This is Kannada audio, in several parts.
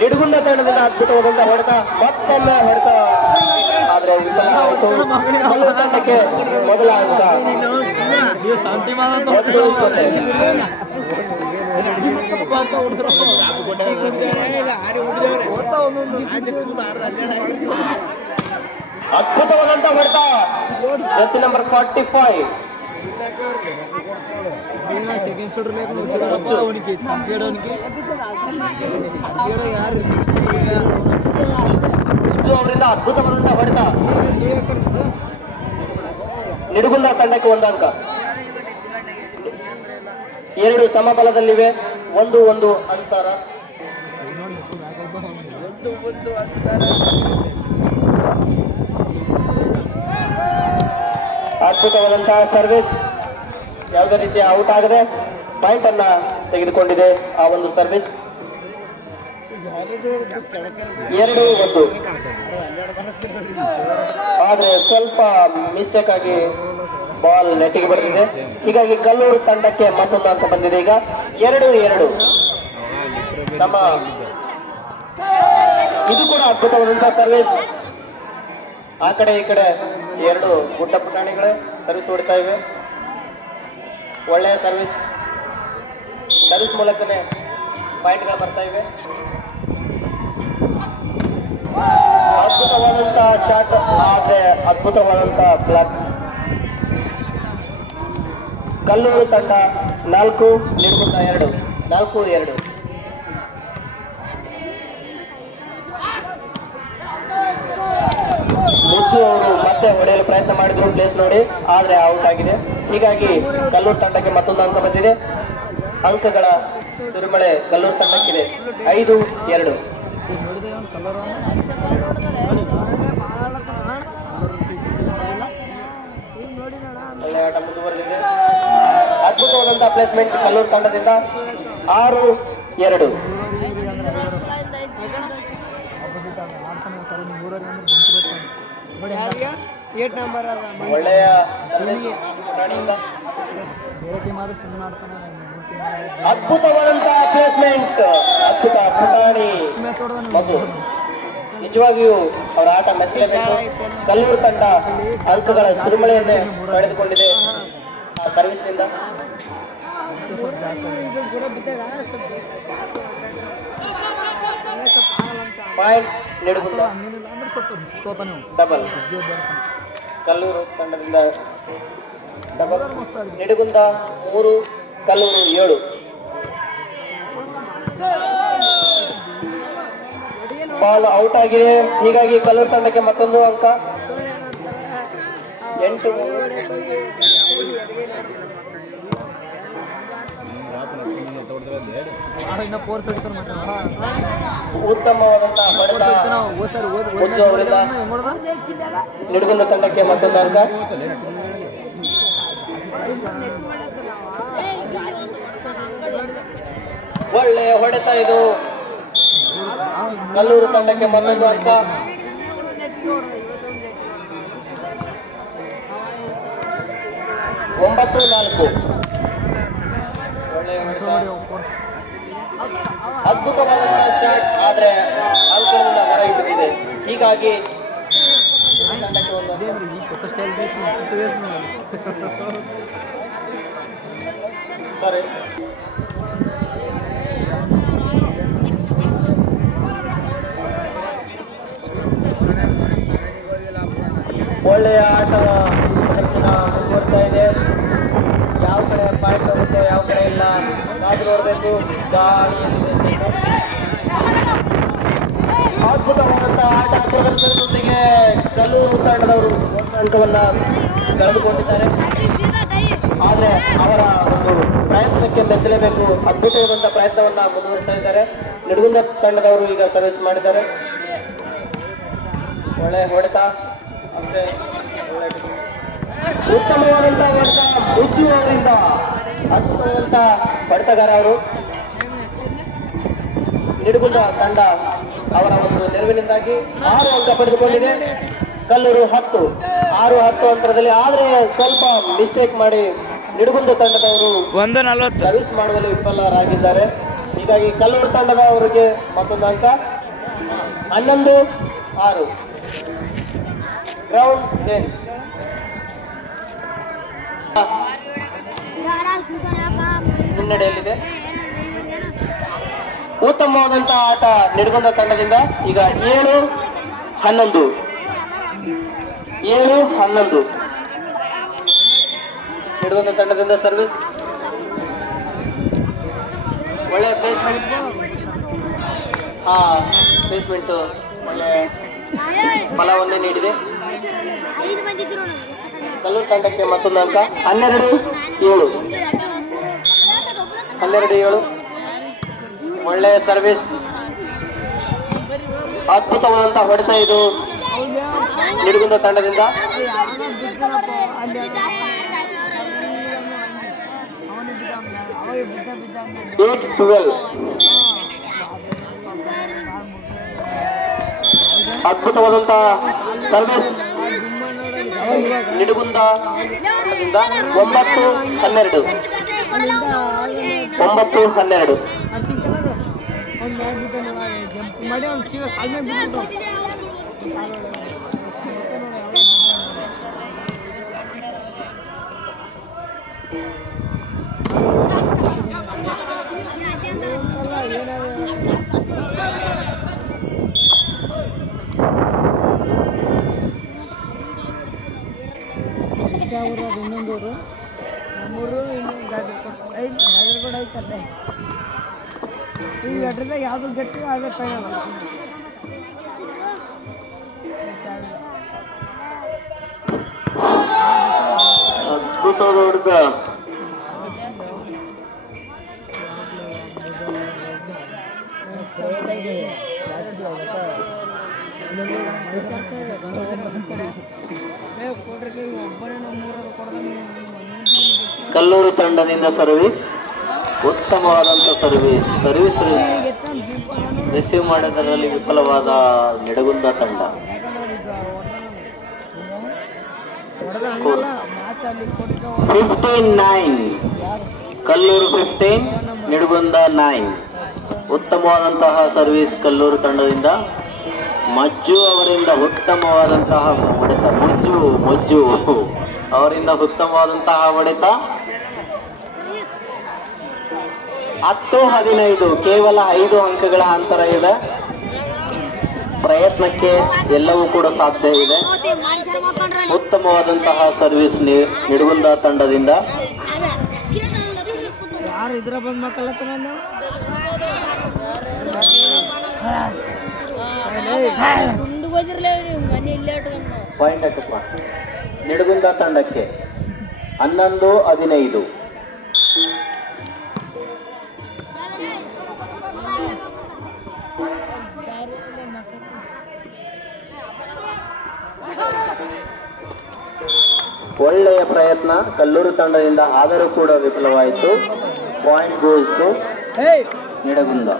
ನಿಡುಗುಂದ ತಂಡದಿಂದ ಅದ್ಭುತವಾದಂತ ಹೊಡೆತ, ಮತ್ತೊಮ್ಮೆ ಹೊಡೆತ, ಆದ್ರೆ ತಂಡಕ್ಕೆ ಮೊದಲ ಅಂಕ. ಅದ್ಭುತವಾದಂತ ಹೊಡೆತ, ಜರ್ಸಿ ನಂಬರ್ 45. ಅವರಿಂದ ಅದ್ಭುತವಾದಂತ ಹೊಡೆತ, ನಿಡುಗುಂದ ತಂಡಕ್ಕೆ 1 ಅಂಕ. 2 ಸಮಬಲದಲ್ಲಿವೆ, 1-1 ಅಂತರ. ಅದ್ಭುತವಾದಂತಹ ಸರ್ವಿಸ್, ಯಾವುದೇ ರೀತಿಯ ಔಟ್ ಆಗದೆ ಪಾಯಿಂಟ್ ಅನ್ನ ತೆಗೆದುಕೊಂಡಿದೆ ಆ ಒಂದು ಸರ್ವಿಸ್. 2-1. ಆದ್ರೆ ಸ್ವಲ್ಪ ಮಿಸ್ಟೇಕ್ ಆಗಿ ಬಾಲ್ ನೆಟ್ಟಿಗೆ ಬರೆದಿದೆ, ಹೀಗಾಗಿ ಕಲ್ಲೂರು ತಂಡಕ್ಕೆ ಮತ್ತೊಂದು ಅಂಕ ಬಂದಿದೆ. ಈಗ 2-2 ನಮ್ಮ. ಇದು ಕೂಡ ಅದ್ಭುತವಾದಂತಹ ಸರ್ವಿಸ್. ಆ ಕಡೆ ಈ ಕಡೆ 2 ಪುಟ್ಟ ಪುಟಾಣಿಗಳೇ ಸರ್ವಿಸ್ ಹೊಡಿತಾ ಇವೆ. ಒಳ್ಳೆಯ ಸರ್ವಿಸ್ ಮೂಲಕನೇ ಪಾಯಿಂಟ್ಗಳು ಬರ್ತಾ ಇವೆ. ಅದ್ಭುತವಾದಂತಹ ಶಾಟ್, ಆದ್ರೆ ಅದ್ಭುತವಾದಂತಹ ಕ್ಲಾಪ್. ಕಲ್ಲೂರು ತಂಡ 4, ನಿಡುಗುಂದ 2. 4-2. ಮುಚ್ಚು ಅವರು ಮತ್ತೆ ಹೊಡೆಯಲು ಪ್ರಯತ್ನ ಮಾಡಿದ್ರು, ಪ್ಲೇಸ್ ನೋಡಿ, ಆದ್ರೆ ಔಟ್ ಆಗಿದೆ. ಹೀಗಾಗಿ ಕಲ್ಲೂರು ತಂಡಕ್ಕೆ ಮತ್ತೊಂದು ಅಂಕ ಬಂದಿದೆ. ಅಂಕಗಳ ಸುರಿಮಳೆ ಕಲ್ಲೂರು ತಂಡಕ್ಕಿದೆ. 5-2. ಒಳ್ಳೆ ಆಟ ಮುಂದುವರೆದಿದೆ. ಅದ್ಭುತವಾದಂತಹ ಪ್ಲೇಸ್ಮೆಂಟ್ ಕಲ್ಲೂರು ತಂಡದಿಂದ. 6-2. ಒಳ್ಳೆಯ ಅದ್ಭುತವಾದಂತಹ ಪ್ಲೇಸ್ಮೆಂಟ್, ಅದ್ಭುತ ಪುಟಾಣಿ ಮಗು. ನಿಜವಾಗಿಯೂ ಅವರ ಆಟ ಮೆಚ್ಚಲೇಬೇಕು. ಕಲ್ಲೂರು ತಂಡ ಅಂಕಗಳ ಸುರಿಮಳೆಯನ್ನೇ ಪಡೆದುಕೊಂಡಿದೆ ಆ ಸರ್ವಿಸ್ನಿಂದ. ಪಾಯಿಂಟ್ ನಿಡುಗುಂದ. ಡಬಲ್ ಕಲ್ಲೂರು ತಂಡದಿಂದ ಡಬಲ್. ನಿಡುಗುಂದ 3, ಕಲ್ಲೂರು 7. ಬಾಲ್ ಔಟ್ ಆಗಿದೆ, ಹೀಗಾಗಿ ಕಲ್ಲೂರು ತಂಡಕ್ಕೆ ಮತ್ತೊಂದು ಅಂಕ. 8-3. ಉತ್ತಮವಾದಂತಹ ಹೊಡೆತ ಮುಚ್ಚು ಅವರಿಂದ. ನಿಡುಗುಂದ ತಂಡಕ್ಕೆ ಮತ್ತೊಂದು ಅಂಕ. ಒಳ್ಳೆಯ ಹೊಡೆತ ಇದು, ಕಲ್ಲೂರು ತಂಡಕ್ಕೆ ಮತ್ತೊಂದು ಅಂಕ. 9-4. ಒಳ್ಳೆಯ ಹೊಡೆತ, ಅದ್ಭುತವಾದಂತಹ ಶಾಟ್, ಆದ್ರೆ ಅಂಕದಿಂದ ಹೊರಗಿದೆ. ಹೀಗಾಗಿ ತಂಡಕ್ಕೆ ಒಂದು ಸರಿ. ಒಳ್ಳೆಯ ಆಟ ಪ್ರದರ್ಶನ ಮುಂದುವರ್ತಾ ಇದೆ. ಯಾವ ಕಡೆ ಪಾಯಿಂಟ್ ಹೋಗುತ್ತೆ, ಯಾವ ಕಡೆ ಇಲ್ಲ ಕಾದು ನೋಡಬೇಕು. ಅದ್ಭುತವಾದಂತಹ ಆಟ ಪ್ರದರ್ಶನದೊಂದಿಗೆ ಕಲ್ಲೂರು ತಂಡದವರು 1 ಅಂಕವನ್ನ ಕಳೆದುಕೊಂಡಿದ್ದಾರೆ. ಆದ್ರೆ ಅವರ ಒಂದು ಪ್ರಯತ್ನಕ್ಕೆ ಮೆಚ್ಚಲೇಬೇಕು. ಅದ್ಭುತವಾದಂತಹ ಪ್ರಯತ್ನವನ್ನ ಮುಂದುವರಿಸ್ತಾ ಇದ್ದಾರೆ. ನಿಡುಗುಂದ ತಂಡದವರು ಈಗ ಸರ್ವಿಸ್ ಮಾಡಿದ್ದಾರೆ. ಒಳ್ಳೆಯ ಹೊಡೆತ, ಅಷ್ಟೇ ಉತ್ತಮವಾದಂತಹ ಹೊಡೆತ ಮುಚ್ಚು ಅವರಿಂದ. ಅದ್ಭುತವಾದಂತಹ ಹೊಡೆತಗಾರ ಅವರು. ನಿಡುಗುಂದ ತಂಡ ಅವರ ಒಂದು ನೆರವಿನಿಂದಾಗಿ 6 ಅಂಕ ಪಡೆದುಕೊಂಡಿದೆ. ಕಲ್ಲೂರು 10, 6-10 ಅಂತರದಲ್ಲಿ. ಆದ್ರೆ ಸ್ವಲ್ಪ ಮಿಸ್ಟೇಕ್ ಮಾಡಿ ನಿಡುಗುಂದ ತಂಡದವರು 1:40 ಸರ್ವಿಸ್ ಮಾಡುವಲ್ಲಿ ವಿಫಲರಾಗಿದ್ದಾರೆ. ಹೀಗಾಗಿ ಕಲ್ಲೂರು ತಂಡದವರಿಗೆ ಮತ್ತೊಂದು ಅಂಕ 11-6. Ground change. ಮುನ್ನಡೆಯಲ್ಲಿದೆ. ಉತ್ತಮವಾದಂತಹ ಆಟ ನಿಡಗುಂದ ತಂಡದಿಂದ. ಈಗ 7-11. 7-11 ನಿಡಗುಂದ ತಂಡದಿಂದ ಸರ್ವಿಸ್. ಒಳ್ಳೆಯ ಪ್ಲೇಸ್ಮೆಂಟ್. ಪ್ಲೇಸ್ಮೆಂಟ್ ಒಳ್ಳೆ ಫಲವನ್ನೇ ನೀಡಿದೆ. ಕಲ್ಲೂರು ತಂಡಕ್ಕೆ ಮತ್ತೊಂದು ಅಂಕ 12-7. 12-7. ಒಳ್ಳೆಯ ಸರ್ವಿಸ್. ಅದ್ಭುತವಾದಂತಹ ಹೊಡೆತ ಇದು ನಿಡಗುಂದ ತಂಡದಿಂದ. 8-12. ಅದ್ಭುತವಾದಂತಹ ಸರ್ವಿಸ್ ನಿಡಗುಂದ ತಂಡದಿಂದ. 9-12. 9-12. ಇನ್ನೊಂದೂರು ನಮ್ಮೂರು ಕೂಡ ಐತಲ್ಲ. ಈ ಅಡ್ರದಾಗ ಯಾವ್ದು ಗಟ್ಟಿ ಅದೇ ಫೈನಲ್. ಅದ್ಭುತವಾದ ಹೊಡೆತ. ಕಲ್ಲೂರು ತಂಡದಿಂದ ಸರ್ವಿಸ್. ಉತ್ತಮವಾದಂತ ಸರ್ವಿಸ್. ರಿಸೀವ್ ಮಾಡೋದರಲ್ಲಿ ವಿಫಲವಾದ ನಿಡಗುಂದ ತಂಡ. 15-9. ಕಲ್ಲೂರು 15, ನಿಡಗುಂದ 9. ಉತ್ತಮವಾದಂತಹ ಸರ್ವಿಸ್ ಕಲ್ಲೂರು ತಂಡದಿಂದ. ಮಜ್ಜು ಅವರಿಂದ ಉತ್ತಮವಾದಂತಹ ಹೊಡೆತ. ಮಜ್ಜು ಅವರಿಂದ ಉತ್ತಮವಾದಂತಹ ಹೊಡೆತ. 10-15. ಕೇವಲ 5 ಅಂಕಗಳ ಅಂತರ ಇದೆ. ಪ್ರಯತ್ನಕ್ಕೆ ಎಲ್ಲವೂ ಕೂಡ ಸಾಧ್ಯ ಇದೆ. ಉತ್ತಮವಾದಂತಹ ಸರ್ವಿಸ್ ನಿಡಗುಂದ ತಂಡದಿಂದ. ಯಾರು ಇದ್ರ ಬಂದ್ ಮಕ್ಕಳತ್ತ ಪಾಯಿಂಟ್ ಅಟ್ಟಪ್ಪ. ನಿಡಗುಂದ ತಂಡಕ್ಕೆ 11-15. ಒಳ್ಳೆಯ ಪ್ರಯತ್ನ ಕಲ್ಲೂರು ತಂಡದಿಂದ, ಆದರೂ ಕೂಡ ವಿಫಲವಾಯಿತು. Point goes to Nidagunda.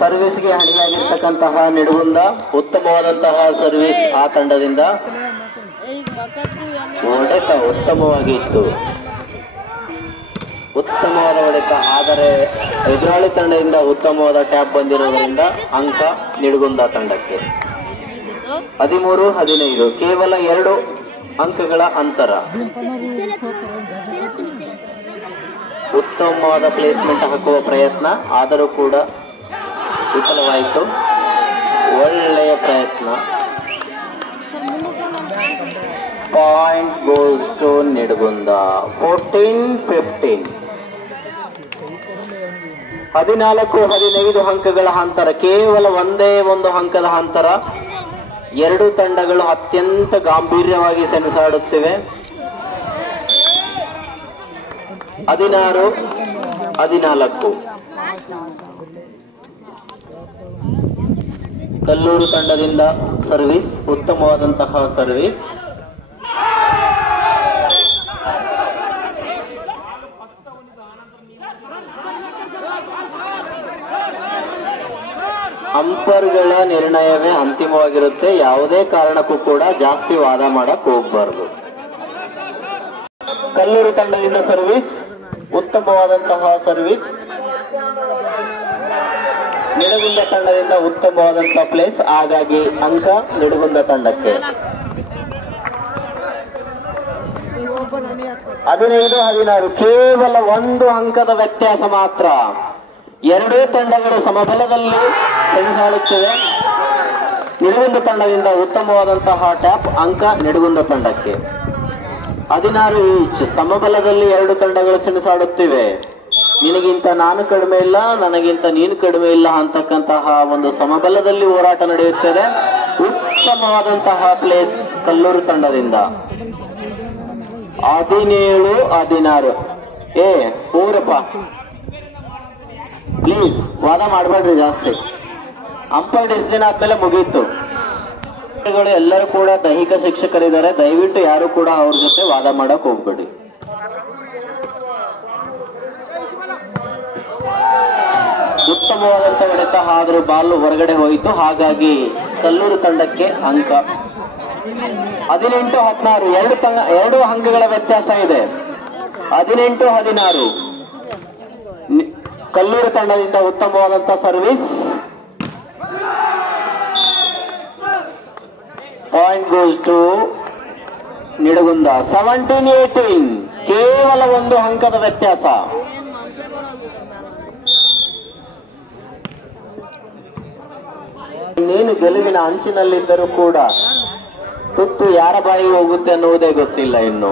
ಸರ್ವಿಸ್ಗೆ ಹಣಿಯಾಗಿರ್ತಕ್ಕಂತಹ ನಿಡಗುಂದ. ಉತ್ತಮವಾದಂತಹ ಸರ್ವಿಸ್ ಆ ತಂಡದಿಂದ. ಹೊಡೆತ ಉತ್ತಮವಾಗಿ ಇತ್ತು. ಉತ್ತಮವಾದ ಹೊಡೆತ, ಆದರೆ ಎದುರಾಳಿ ತಂಡದಿಂದ ಉತ್ತಮವಾದ ಟ್ಯಾಪ್ ಬಂದಿರೋದ್ರಿಂದ ಅಂಕ ನಿಡಗುಂದ ತಂಡಕ್ಕೆ. 13-15. ಕೇವಲ 2 ಅಂಕಗಳ ಅಂತರ. ಉತ್ತಮವಾದ ಪ್ಲೇಸ್ಮೆಂಟ್ ಹಾಕುವ ಪ್ರಯತ್ನ, ಆದರೂ ಕೂಡ ವಿಫಲವಾಯಿತು. ಒಳ್ಳೆಯ ಪ್ರಯತ್ನ. Point goes to Nidagunda. 14-15. 14-15 ಅಂಕಗಳ ಅಂತರ. ಕೇವಲ ಒಂದೇ ಒಂದು ಅಂಕದ ಅಂತರ. 2 ತಂಡಗಳು ಅತ್ಯಂತ ಗಾಂಭೀರ್ಯವಾಗಿ ಸೆಣಸಾಡುತ್ತಿವೆ. 16-14. ಕಲ್ಲೂರು ತಂಡದಿಂದ ಸರ್ವಿಸ್. ಉತ್ತಮವಾದಂತಹ ಸರ್ವಿಸ್. ಅಂಪರ್ಗಳ ನಿರ್ಣಯವೇ ಅಂತಿಮವಾಗಿರುತ್ತೆ. ಯಾವುದೇ ಕಾರಣಕ್ಕೂ ಕೂಡ ಜಾಸ್ತಿ ವಾದ ಮಾಡಕ್ ಹೋಗ್ಬಾರ್ದು. ಕಲ್ಲೂರು ತಂಡದಿಂದ ಸರ್ವಿಸ್. ಉತ್ತಮವಾದಂತಹ ಸರ್ವಿಸ್. ನಿಡಗುಂದ ತಂಡದಿಂದ ಉತ್ತಮವಾದಂತಹ ಪ್ಲೇಸ್, ಹಾಗಾಗಿ ಅಂಕ ನಿಡಗುಂದ ತಂಡಕ್ಕೆ. 15-16 ಕೇವಲ 1 ಅಂಕದ ವ್ಯತ್ಯಾಸ ಮಾತ್ರ. ಎರಡೂ ತಂಡಗಳು ಸಮಬಲದಲ್ಲಿ ಸೆಣಸಾಡುತ್ತಿವೆ. ನಿಡಗುಂದ ತಂಡದಿಂದ ಉತ್ತಮವಾದಂತಹ ಟ್ಯಾಪ್, ಅಂಕ ನಿಡಗುಂದ ತಂಡಕ್ಕೆ. 16 ಈಚ್ ಸಮಬಲದಲ್ಲಿ ಎರಡು ತಂಡಗಳು ಸೆಣಸಾಡುತ್ತಿವೆ. ನಿನಗಿಂತ ನಾನು ಕಡಿಮೆ ಇಲ್ಲ, ನನಗಿಂತ ನೀನು ಕಡಿಮೆ ಇಲ್ಲ ಅಂತಕ್ಕಂತಹ ಒಂದು ಸಮಬಲದಲ್ಲಿ ಹೋರಾಟ ನಡೆಯುತ್ತದೆ. ಉತ್ತಮವಾದಂತಹ ಪ್ಲೇಸ್ ಕಲ್ಲೂರು ತಂಡದಿಂದ. 17-16. ಊರಪ್ಪ ಪ್ಲೀಸ್ ವಾದ ಮಾಡಬೇಡ್ರಿ ಜಾಸ್ತಿ. ಅಂಪೈರ್ ಡಿಸಿಷನ್ ಆದ್ಮೇಲೆ ಮುಗಿಯಿತು. ಎಲ್ಲರೂ ಕೂಡ ದೈಹಿಕ ಶಿಕ್ಷಕರಿದ್ದಾರೆ, ದಯವಿಟ್ಟು ಯಾರು ಕೂಡ ಅವ್ರ ಜೊತೆ ವಾದ ಮಾಡಕ್ ಹೋಗ್ಬೇಡಿ. ಉತ್ತಮವಾದಂತ ಹೊಡೆತ, ಆದ್ರೂ ಬಾಲ್ ಹೊರಗಡೆ ಹೋಯಿತು, ಹಾಗಾಗಿ ಕಲ್ಲೂರು ತಂಡಕ್ಕೆ ಅಂಕ. 18-16 ಎರಡು ಅಂಕಗಳ ವ್ಯತ್ಯಾಸ ಇದೆ. 18-16 ಕಲ್ಲೂರು ತಂಡದಿಂದ ಉತ್ತಮವಾದಂತ service. Point goes to Nidagunda. 17-18 ಕೇವಲ 1 ಅಂಕದ ವ್ಯತ್ಯಾಸ. ಇನ್ನೇನು ಗೆಲುವಿನ ಅಂಚಿನಲ್ಲಿದ್ದರೂ ಕೂಡ ತುತ್ತು ಯಾರ ಬಾಯಿಗೆ ಹೋಗುತ್ತೆ ಅನ್ನುವುದೇ ಗೊತ್ತಿಲ್ಲ ಇನ್ನು.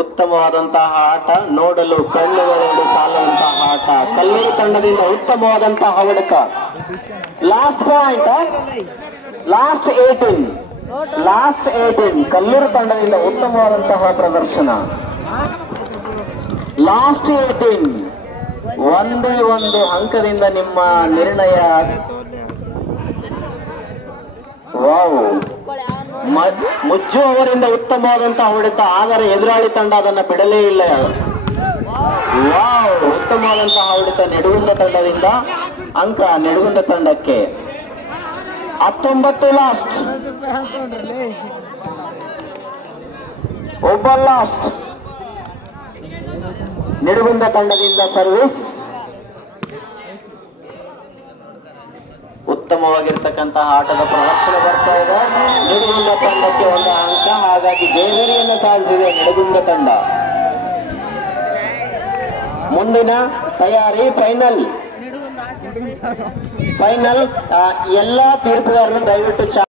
ಉತ್ತಮವಾದಂತಹ ಆಟ, ನೋಡಲು ಕಣ್ಣುಗಳೆರಡು ಸಾಲುವಂತಹ ಆಟ. ಕಲ್ಲೂರು ತಂಡದಿಂದ ಉತ್ತಮವಾದಂತಹ ಹೊಡೆತ. ಲಾಸ್ಟ್ ಪಾಯಿಂಟ್, ಲಾಸ್ಟ್ 18 ಕಲ್ಲೂರು ತಂಡದಿಂದ ಉತ್ತಮವಾದಂತಹ ಪ್ರದರ್ಶನ. ಲಾಸ್ಟ್ 18 ಒಂದೇ 1 ಅಂಕದಿಂದ ನಿಮ್ಮ ನಿರ್ಣಯ. ವಾವ್, ಮುಜ್ಜು ಅವರಿಂದ ಉತ್ತಮವಾದಂತಹ ಹೊಡೆತ, ಆದರೆ ಎದುರಾಳಿ ತಂಡ ಅದನ್ನ ಬಿಡಲೇ ಇಲ್ಲ. ವಾವ್, ಉತ್ತಮವಾದಂತಹ ಹೊಡೆತ ನಿಡಗುಂದ ತಂಡದಿಂದ, ಅಂಕ ನಿಡಗುಂದ ತಂಡಕ್ಕೆ. 19 ಲಾಸ್ಟ್, ಒಬ್ಬ ಲಾಸ್ಟ್. ನಿಡಗುಂದ ತಂಡದಿಂದ ಸರ್ವಿಸ್. ಉತ್ತಮವಾಗಿರ್ತಕ್ಕಂತಹ ಆಟದ ಪ್ರದರ್ಶನ ಬರ್ತಾ ಇದೆ. ನಿಡಗುಂದ ತಂಡಕ್ಕೆ 1 ಅಂಕ, ಹಾಗಾಗಿ ಜಯಭೇರಿಯನ್ನು ಸಾಧಿಸಿದೆ ನಿಡಗುಂದ ತಂಡ. ಮುಂದಿನ ತಯಾರಿ ಫೈನಲ್. ಎಲ್ಲಾ ತೀರ್ಪುಗಾರರು ದಯವಿಟ್ಟು